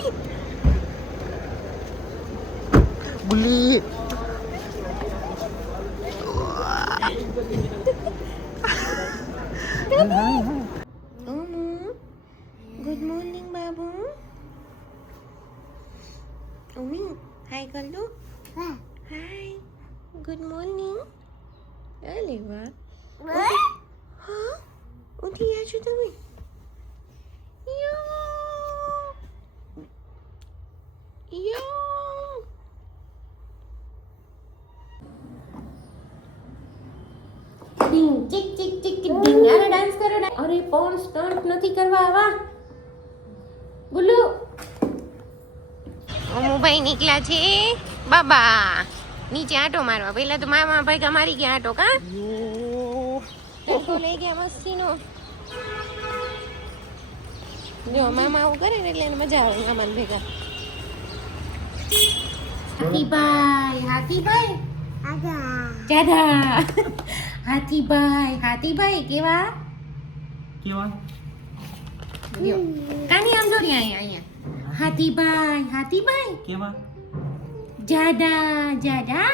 કોની bully good morning Babu Umi હાય કર લો hi good morning અરે વાહ હા ઉઠી ગયા છો તમે ડિંગ ચિક ચિક ચિક ડિંગ અરે ડાન્સ કરો અરે પણ સ્ટન્ટ નથી કરવા આવા ગુલ્લુ અમુભાઈ નીકળ્યા છે બાબા નીચે આંટો મારવા પહેલા તો મામા ભાઈ મારી ગયા આંટો કા તો લઈ ગયા મસ્તીનો જો મામા આવું કરે ને એટલે એને મજા આવે મામાને ભેગા હાથીભાઈ જાદા હાથીભાઈ કેવા કાની આમ જોડી અહીંયા હાથીભાઈ કેવા જાદા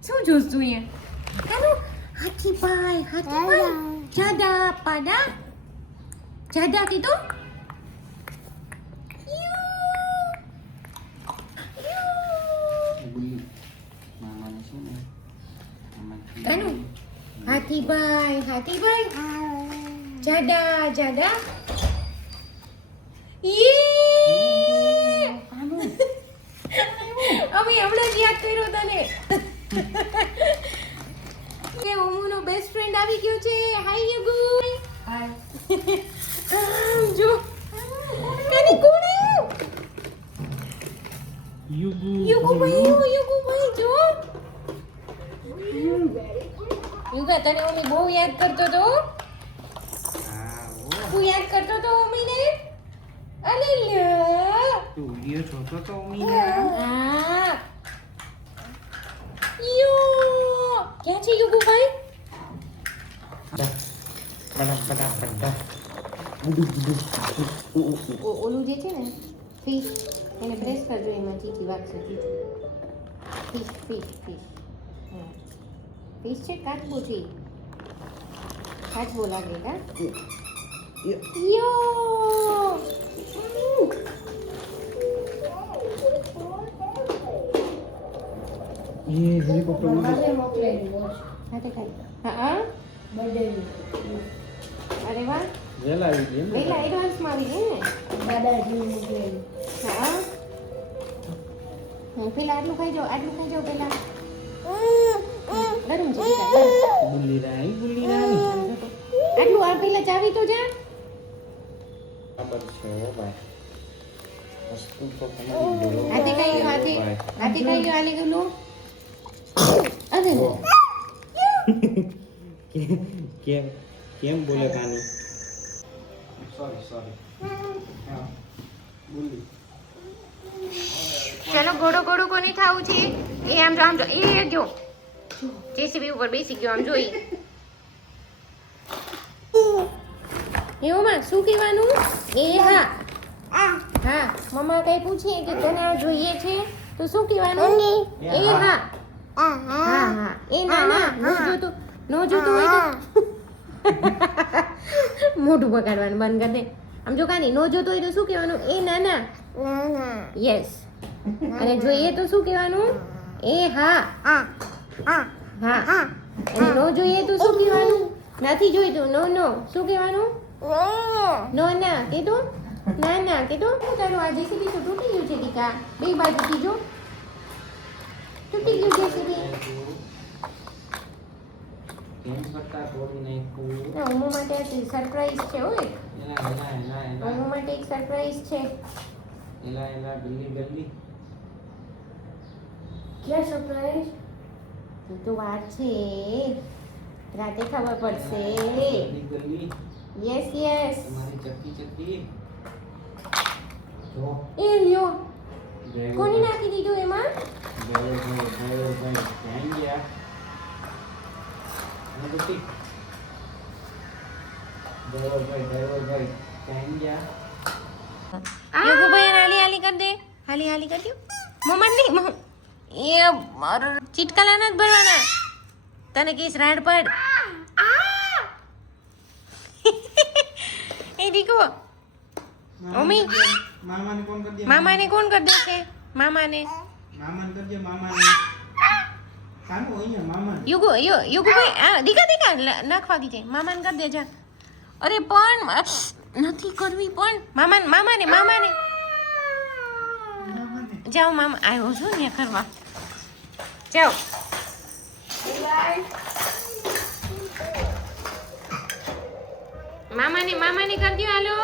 શું જોસ તું અહીંયા કાનું હાથીભાઈ જાદા પાડા જાદા કીધું કાનું હાથીભાઈ જાદા અમે હમણાં જ યાદ કર્યો તને કે ઓમુનો બેસ્ટ ફ્રેન્ડ આવી ગયો છે હાય યુગુ હાય જો કાની કોણ યુગુ ભાઈ જો યુગા તને ઓમી બહુ યાદ કરતો તો તું યાદ કરતો તો ઓમીને અલે લ્યો તું વિડિયો જોતો તો ઉમીને હા યો ક્યાં છે યુગુ ભાઈ ઓલું જે છે ને ફિશ એને પ્રેસ કરજો એમાં ચીચી વાગશે ફિશ ફિશ છે કાચબો છે કાચબો લાગે કા યો ये हेलीकॉप्टर में મોકલે સાથે ખાઈ હા બર્થડે અરે વાહ વેલા આવી ગઈ વેલા એડવાન્સ માં આવી ગઈ ને દાદાજી મોકલે હા પેલા આટલું ખાઈ જાઓ પેલા ગરમ છે બુલ્લી રાણી આટલું આ પેલા ચાવી તો જા બરાબર છે હો ભાઈ વસ્તુ તો તમારી હાથે કઈ આલી ગયું અરે કેમ બોલે કાની સોરી હા બુલ્લી ચલો ઘોડું કોની થાવું છે એ આમ જો એ જો જેસીબી ઉપર બેસી ગયો આમ જોઈ એમાં શું કહેવાનું એ હા મમ્મા કઈ પૂછીએ કે તને આ જોઈએ છે તો શું કહેવાનું એ હા એ ના નો જોતું હોય તો મોઢું બગાડવાનું બંધ કરી દે આમ જો કાની નો જોતો હોય તો શું કહેવાનું એ ના યસ અને જોઈએ તો શું કહેવાનું એ હા અને નો જોઈએ તો શું કહેવાનું નથી જોઈતું નો શું કહેવાનું ના કીધું ના કીધું તારું આ જેસીબી તો તૂટી ગયું છે દીકા બે બાજુથી જો તૂટી ગયું જેસીબી કેમ કરતા તોડી નાખ્યું ના ઉમો માટે સરપ્રાઈઝ છે ઓય એલા ઉમો માટે એક સરપ્રાઈઝ છે એલા ગલ્લી ક્યાં સરપ્રાઈઝ તો વાત છે રાતે ખબર પડશે ગલ્લી યસ તમારી ચક્કી જો એ લ્યો કોને નાખી દીધું એમાં ભાઈ ક્યાં ગયા ભાઈ ક્યાં ગયા યોગુ ભાઈ હાલી હાલી કર દે. હાલી હાલી કર દો. મમ્મા નહીં એ મારો ચીટકાલા નથી ભરવાના. તને કીસ રાડ પડ. એ દીકો મમ્મી મામાને કોણ કરી દે? મામાને કોણ કરી દેશે? મામાને મામાને કરજે મામાને. કાનું હોય ને મામાને. યુગુ ભાઈ આ દીકા નાખવા ગઈ છે. મામાને કરી દે જા. અરે પણ નથી કરવી પણ મામાને જાઓ મામા આવ્યો છું ને કરવા. જાઓ મામાને કરી દો. હાલો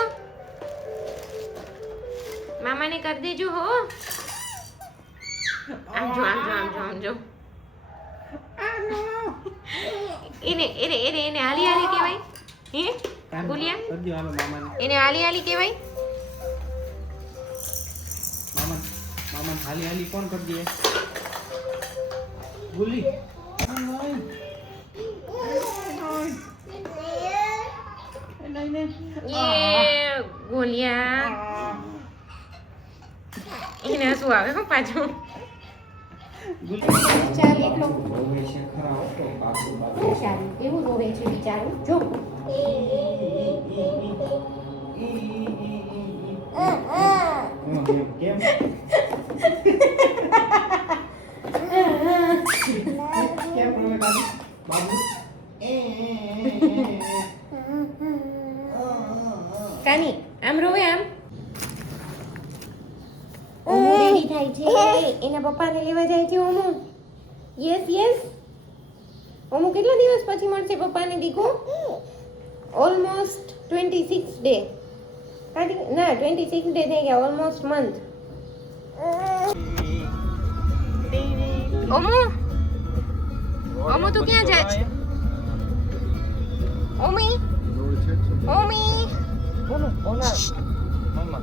મામાને કરી દેજો હો. આમ જો એને હાલી હાલી કહેવાય. હે બોલ્યા કરજો હાલો મામાને. એને હાલી હાલી કહેવાય. મામાને હાલી હાલી કોણ કરી દે? બોલી. એ ગોલિયા એને શું આવે હો પાછું. ચાલ એકલો રોવે છે ખરા તો બાપુ ચાલ એવું રોવે છે બિચારું. જો કેમ? કેમ રોવે બાબુ? કાની આમ રોવે આમ. ઓમો રેડી થાય છે. એના પપ્પાને લેવા જાય છે ઓમો. યસ ઓમો કેટલા દિવસ પછી મળશે પપ્પાને દીકો? Almost 26 day. ના 26 ડે થઈ ગયા. Almost month. ઓમો તું ક્યાં જાય છે? ઓમી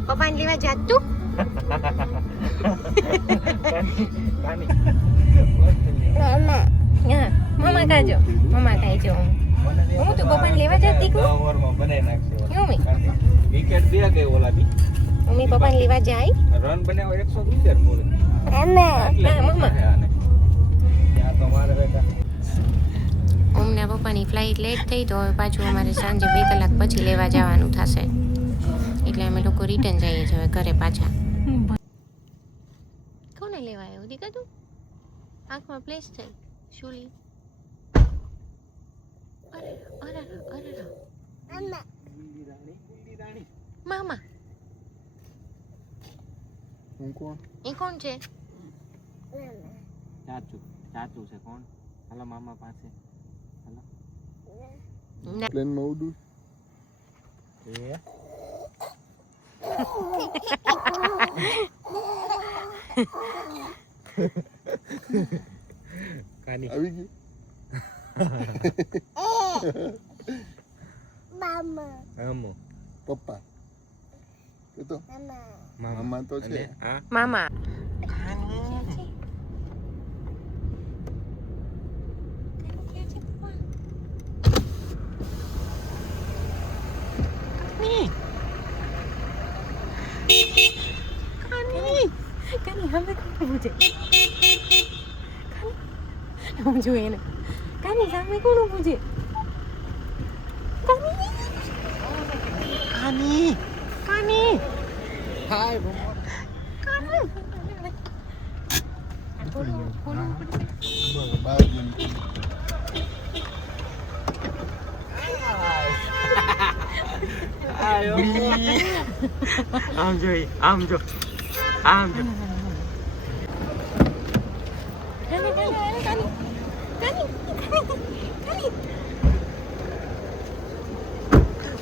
પપ્પાને લેવા જાત તું? મમ્મા કાજો હું તું પપ્પાને લેવા જાત દીકુ? વિકેટ દે કે ઓલા બી મમ્મી પપ્પાને લેવા જાય. રન બનાવો 170 બોલે. મમ્મા ત્યાં તો મારે બેટા ઓમના પપ્પાની ફ્લાઇટ લેટ થઈ તો હવે પાછું અમારે સાંજે 2 કલાક પછી લેવા જવાનું થશે. એટલે અમે લોકો રિટર્ન જઈએ છીએ હવે ઘરે પાછા. કોને લેવા આવ્યો દીકા તું? આંખમાં પ્લેસ થઈ શુલી. અરે મામા એ કોણ છે? ચાચુ છે. કોણ? હાલો મામા પાસે. હાલો પ્લેન માં ઉડું. કાની આવી ગઈ. આમો પપ્પા એ તો મામા તો છે. મામા કાની હવે કોણ પૂછે? કાની જોઈએ ને. કાની સામે કોણ પૂછે? કાની હાય મમ્મા. બાય બેન. આમ જોઈ આમ જો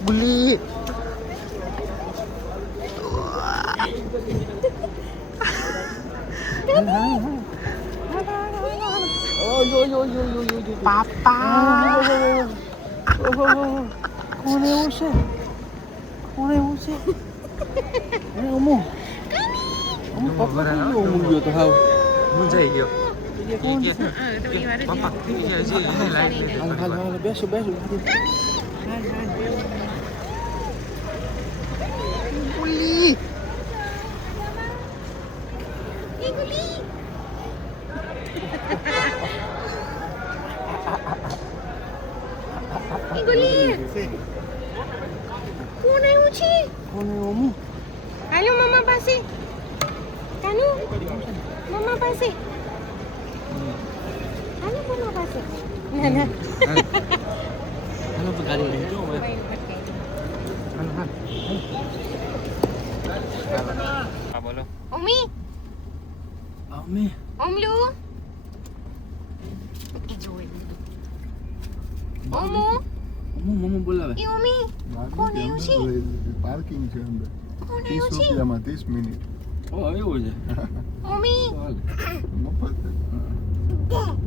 બુલી. પાપા કોણ એવું છે? અમુ પપ્પા મૂલ્યો તો હાવ મુંજાઈ ગયો. બેસો છે કોને ઓમુ હાલો મમ્મા પાસે કાનુ મમ્મા પાસે હાલો મમ્મા પાસે ના ના હાલો ગાડી લઈ જો હવે હા બોલો ઓમી અમે ઓમલુ એ જોઈ ઓમુ મમ્મા બોલાવે એ ઓમી કોણ આવ્યું છે પાર્કિંગ છે અંદર કોણ 30 આવ્યું છે રૂપિયામાં 30 મિનિટ ઓ એવું છે ઓમી ચાલ મફત દે